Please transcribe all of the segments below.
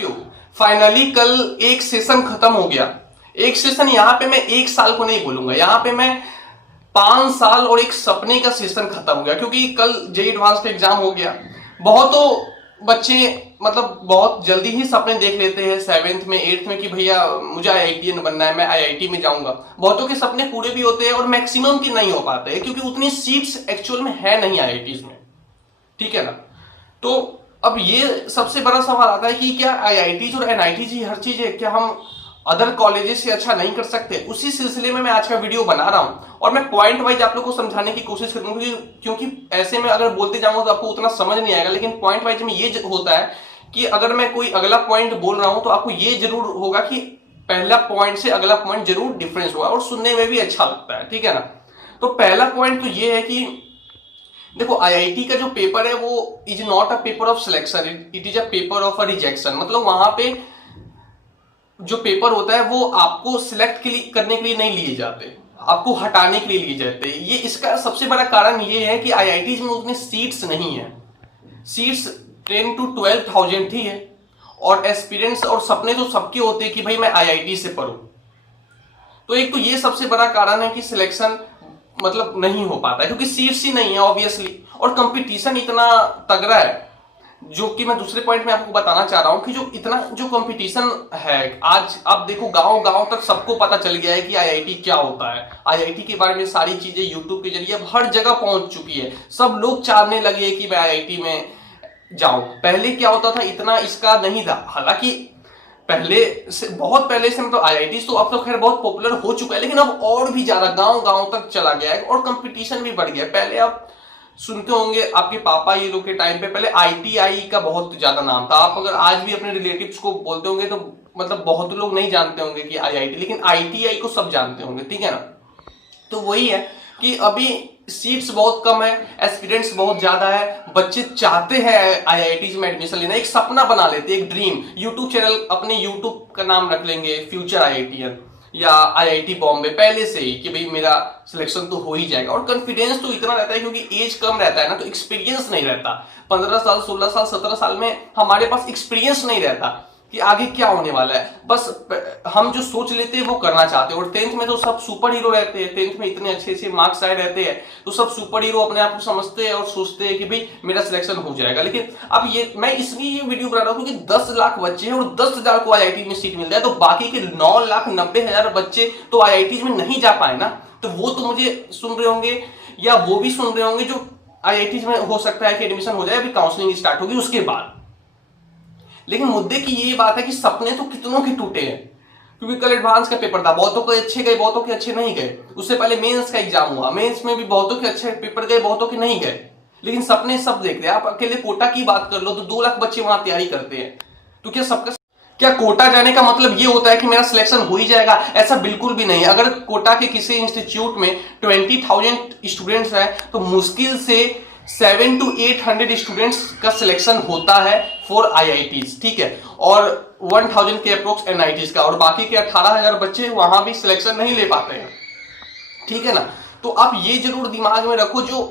You, finally कल एक session खत्म हो गया। एक सेशन, यहाँ पे मैं एक साल को नहीं बोलूंगा, यहाँ पे मैं 5 साल और एक सपने का सेशन खत्म हो गया, क्योंकि कल जेईई एडवांस का एग्जाम हो गया। बहुतों बच्चे मतलब बहुत जल्दी ही सपने देख लेते हैं 7th में 8th में कि भैया मुझे आईआईटीएन बनना है, मैं आईआईटी में जाऊंगा। बहुतों के सपने पूरे भी होते हैं और मैक्सिमम की नहीं हो पाते हैं, क्योंकि उतनी सीट्स एक्चुअल में है नहीं आईआईटीज में, ठीक है ना। तो अब ये सबसे बड़ा सवाल आता है कि क्या आईआईटीज और एनआईटीज ही हर चीज है, क्या हम अदर कॉलेजेस से अच्छा नहीं कर सकते? उसी सिलसिले में मैं आज का वीडियो बना रहा हूं और मैं पॉइंट वाइज आप लोग को समझाने की कोशिश करूंगा, क्योंकि ऐसे में अगर बोलते जाऊंगा तो आपको उतना समझ नहीं आएगा। लेकिन पॉइंट वाइज में ये होता है कि अगर मैं कोई अगला पॉइंट बोल रहा हूं तो आपको ये जरूर होगा कि पहला पॉइंट से अगला पॉइंट जरूर डिफरेंस होगा और सुनने में भी अच्छा लगता है, ठीक है ना। तो पहला पॉइंट तो ये है कि देखो, आईआईटी का जो पेपर है वो is not a paper of selection, it is a paper of a rejection. मतलब वहां पे जो पेपर होता है वो आपको सिलेक्ट करने के लिए नहीं लिए जाते, आपको हटाने के लिए लिए जाते हैं। ये इसका सबसे बड़ा कारण ये है कि आईआईटीज में उतनी सीट्स नहीं है। सीट्स 10 to 12,000 थी है, और एस्पिरेंट्स और सपने तो सबके होते हैं कि भाई मैं आईआईटी से पढूं। तो एक तो ये सबसे बड़ा कारण है कि सिलेक्शन मतलब नहीं हो पाता है, क्योंकि सीट्स ही नहीं है ऑब्वियसली, और कंपटीशन इतना तगड़ा है। जो कि मैं दूसरे पॉइंट में आपको बताना चाह रहा हूं कि जो इतना जो कंपटीशन है आज, आप देखो गांव गांव तक सबको पता चल गया है कि आईआईटी क्या होता है। आईआईटी के बारे में सारी चीजें यूट्यूब के जरिए अब हर जगह पहुंच चुकी है। सब लोग चाहने लगे हैं कि मैं आईआईटी में जाऊं। पहले क्या होता था, इतना इसका नहीं था। हालांकि पहले से, बहुत पहले से मतलब आईआईटी तो अब तो खैर बहुत पॉपुलर हो चुका है, लेकिन अब और भी ज्यादा गांव गांव तक चला गया है और कंपटीशन भी बढ़ गया है। पहले आप सुनते होंगे आपके पापा ये लोग के टाइम पे पहले आईटीआई का बहुत ज्यादा नाम था। आप अगर आज भी अपने रिलेटिव्स को बोलते होंगे तो मतलब बहुत लोग नहीं जानते होंगे कि आईआईटी, लेकिन आईटीआई को सब जानते होंगे, ठीक है ना। तो वही है कि अभी सीट्स बहुत कम है, एस्पिरेंट्स बहुत ज्यादा है, बच्चे चाहते हैं आईआईटीज में एडमिशन लेना, एक सपना बना लेते हैं, एक ड्रीम। यूट्यूब चैनल, अपने यूट्यूब का नाम रख लेंगे फ्यूचर आईआईटीएन या आईआईटी बॉम्बे पहले से ही कि भाई मेरा सिलेक्शन तो हो ही जाएगा। और कॉन्फिडेंस तो इतना रहता है क्योंकि एज कम रहता है ना, तो एक्सपीरियंस नहीं रहता। 15 साल 16 साल 17 साल में हमारे पास एक्सपीरियंस नहीं रहता कि आगे क्या होने वाला है। बस हम जो सोच लेते हैं वो करना चाहते हैं। और 10th में तो सब सुपर हीरो रहते हैं, 10th में इतने अच्छे अच्छे मार्क्स आए रहते हैं, तो सब सुपर हीरो अपने आप को समझते हैं और सोचते हैं कि भाई मेरा सिलेक्शन हो जाएगा। लेकिन अब ये मैं इसलिए ये वीडियो बना रहा हूँ क्योंकि 10 लाख बच्चे हैं और 10,000 को आईआईटी में सीट मिल जाए, तो बाकी के 9,90,000 बच्चे तो आईआईटी में नहीं जा पाए ना। तो वो तो मुझे सुन रहे होंगे या वो भी सुन रहे होंगे जो आईआईटी में हो सकता है कि एडमिशन हो जाए, अभी काउंसलिंग स्टार्ट होगी उसके बाद। लेकिन मुद्दे की ये बात है कि सपने तो कितनों के टूटे हैं, क्योंकि कल एडवांस का पेपर था, बहुतों के अच्छे गए, बहुतों के अच्छे नहीं गए। उससे पहले मेंस का एग्जाम हुआ, मेंस में भी बहुतों के अच्छे पेपर गए, बहुतों के नहीं गए। लेकिन सपने सब देखते हैं। आप अकेले कोटा की बात कर लो तो 2 लाख बच्चे वहां तैयारी करते हैं। तो क्या कोटा जाने का मतलब ये होता है कि मेरा सिलेक्शन हो ही जाएगा? ऐसा बिल्कुल भी नहीं। अगर कोटा के किसी इंस्टीट्यूट में 20,000 स्टूडेंट्स हैं तो मुश्किल से 700 to 800 स्टूडेंट्स का सिलेक्शन होता है फॉर आईआईटीज, ठीक है, और 1000 के अप्रोक्स एनआईटीज का, और बाकी के 18,000 बच्चे वहां भी सिलेक्शन नहीं ले पाते हैं, ठीक है ना। तो आप ये जरूर दिमाग में रखो जो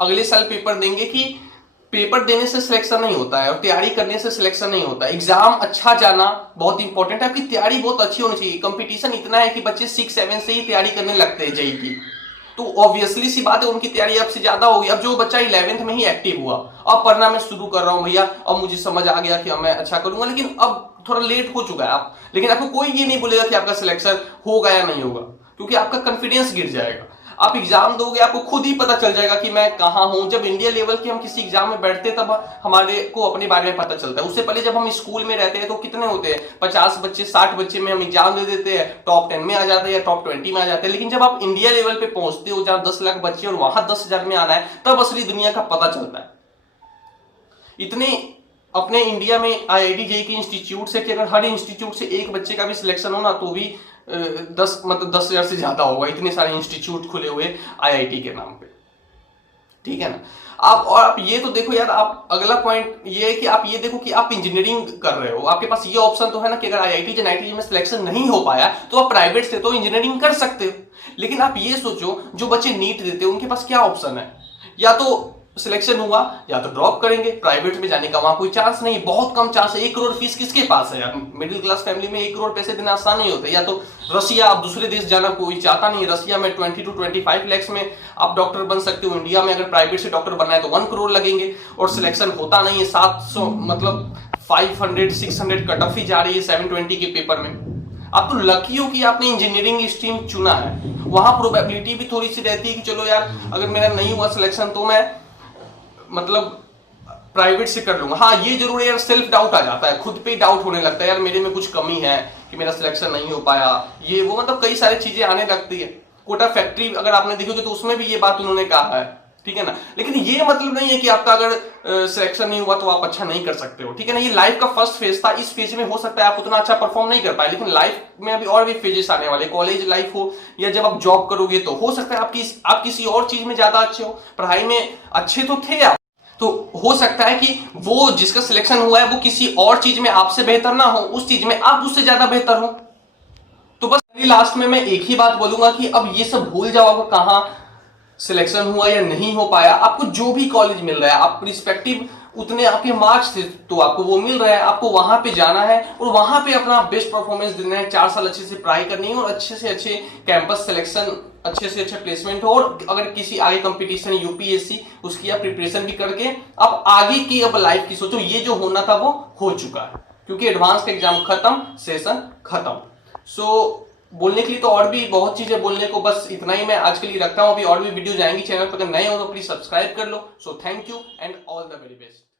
अगले साल पेपर देंगे कि पेपर देने से सिलेक्शन नहीं होता है और तैयारी करने से सिलेक्शन नहीं होता। एग्जाम अच्छा जाना बहुत इंपॉर्टेंट है, आपकी तैयारी बहुत अच्छी होनी चाहिए। कंपटीशन इतना है कि बच्चे 6-7 से ही तैयारी करने लगते हैं जेईई की, तो ऑब्वियसली सी बात है उनकी तैयारी अब से ज्यादा होगी। अब जो बच्चा 11th में ही एक्टिव हुआ, अब पढ़ना मैं शुरू कर रहा हूं भैया, अब मुझे समझ आ गया कि अब मैं अच्छा करूंगा, लेकिन अब थोड़ा लेट हो चुका है आप, लेकिन आपको कोई ये नहीं बोलेगा कि आपका सिलेक्शन होगा या नहीं होगा, क्योंकि आपका कॉन्फिडेंस गिर जाएगा। आप एग्जाम दोगे, आपको खुद ही पता चल जाएगा कि मैं कहां हूं। जब इंडिया लेवल के हम किसी एग्जाम में बैठते हैं तब हमारे को अपने बारे में पता चलता है। उससे पहले जब हम स्कूल में रहते हैं तो कितने होते हैं, 50 बच्चे 60 बच्चे में हम एग्जाम दे देते हैं, टॉप 10 में आ जाते हैं या टॉप 20 में आ जाते हैं। लेकिन जब आप इंडिया लेवल पे पहुंचते हो जहां 10 लाख बच्चे और वहां 10,000 में आना है, तब असली दुनिया का पता चलता है। इतने अपने इंडिया में आईआईटी जेईई के इंस्टीट्यूट से कि अगर हर इंस्टीट्यूट से एक बच्चे का भी सिलेक्शन हो ना तो भी 10,000 से ज्यादा होगा। इतने सारे इंस्टीट्यूट खुले हुए आईआईटी के नाम पे, ठीक है ना। आप ये तो देखो यार, आप अगला पॉइंट ये है कि आप ये देखो कि आप इंजीनियरिंग कर रहे हो, आपके पास ये ऑप्शन तो है ना कि अगर आईआईटी एनआईटी में सिलेक्शन नहीं हो पाया तो आप प्राइवेट से तो इंजीनियरिंग कर सकते हो। लेकिन आप ये सोचो जो बच्चे नीट देते हैं उनके पास क्या ऑप्शन है, या तो सिलेक्शन हुआ या तो ड्रॉप करेंगे, प्राइवेट में जाने का वहां कोई चांस नहीं, बहुत कम चांस है। 1 करोड़ फीस किसके पास है यार? मिडिल क्लास फैमिली में 1 करोड़ पैसे देना आसान नहीं होता। या तो रसिया, आप दूसरे देश जाना कोई चाहता नहीं, रसिया में 20 to 25 लाख में आप डॉक्टर बन सकते हो। इंडिया में अगर प्राइवेट से डॉक्टर बनना है तो 1 करोड़ लगेंगे और सिलेक्शन होता नहीं है। 700 मतलब 500 600 कट ऑफ ही जा रही है 720 के पेपर में। आप तो लकी हो कि आपने इंजीनियरिंग स्ट्रीम चुना है, वहां प्रोबेबिलिटी भी थोड़ी सी रहती है कि चलो यार अगर मेरा नहीं हुआ सिलेक्शन तो मैं मतलब प्राइवेट से कर लूंगा। हाँ ये जरूर है यार, सेल्फ डाउट आ जाता है, खुद पे ही डाउट होने लगता है यार मेरे में कुछ कमी है कि मेरा सिलेक्शन नहीं हो पाया, ये वो मतलब कई सारी चीजें आने लगती है। कोटा फैक्ट्री अगर आपने देखोगे तो उसमें भी ये बात उन्होंने कहा है, ठीक है ना। लेकिन ये मतलब नहीं है कि आपका अगर सिलेक्शन नहीं हुआ तो आप अच्छा नहीं कर सकते हो, ठीक है ना। ये लाइफ का फर्स्ट फेज था, इस फेज में हो सकता है आप उतना अच्छा परफॉर्म नहीं कर पाए, लेकिन लाइफ में अभी और भी फेजेस आने वाले, कॉलेज लाइफ हो या जब आप जॉब करोगे तो हो सकता है आप किसी और चीज में ज्यादा अच्छे हो। पढ़ाई में अच्छे तो थे आप, तो हो सकता है कि वो जिसका सिलेक्शन हुआ है वो किसी और चीज में आपसे बेहतर ना हो, उस चीज में आप उससे ज्यादा बेहतर हो। तो बस लास्ट में मैं एक ही बात बोलूंगा कि अब ये सब भूल जाओ, आपको कहां सिलेक्शन हुआ या नहीं हो पाया, आपको जो भी कॉलेज मिल रहा है, आप रिस्पेक्टिव उतने आपके मार्क्स थे तो आपको वो मिल रहा है, आपको वहां पे जाना है और वहां पे अपना बेस्ट परफॉर्मेंस देना है। 4 साल अच्छे से पढ़ाई करनी है और अच्छे से अच्छे कैंपस सिलेक्शन, अच्छे से अच्छे प्लेसमेंट हो। और अगर किसी आगे कंपटीशन यूपीएससी उसकी आप प्रिपरेशन भी करके अब आगे की अब लाइफ की सोचो। ये जो होना था वो हो चुका है क्योंकि एडवांस का एग्जाम खत्म, सेशन खत्म। सो बोलने के लिए तो और भी बहुत चीजें बोलने को, बस इतना ही मैं आज के लिए रखता हूं। अभी और भी वीडियो जाएंगी चैनल पर, अगर नए हो तो प्लीज सब्सक्राइब कर लो। So thank you and all the very best.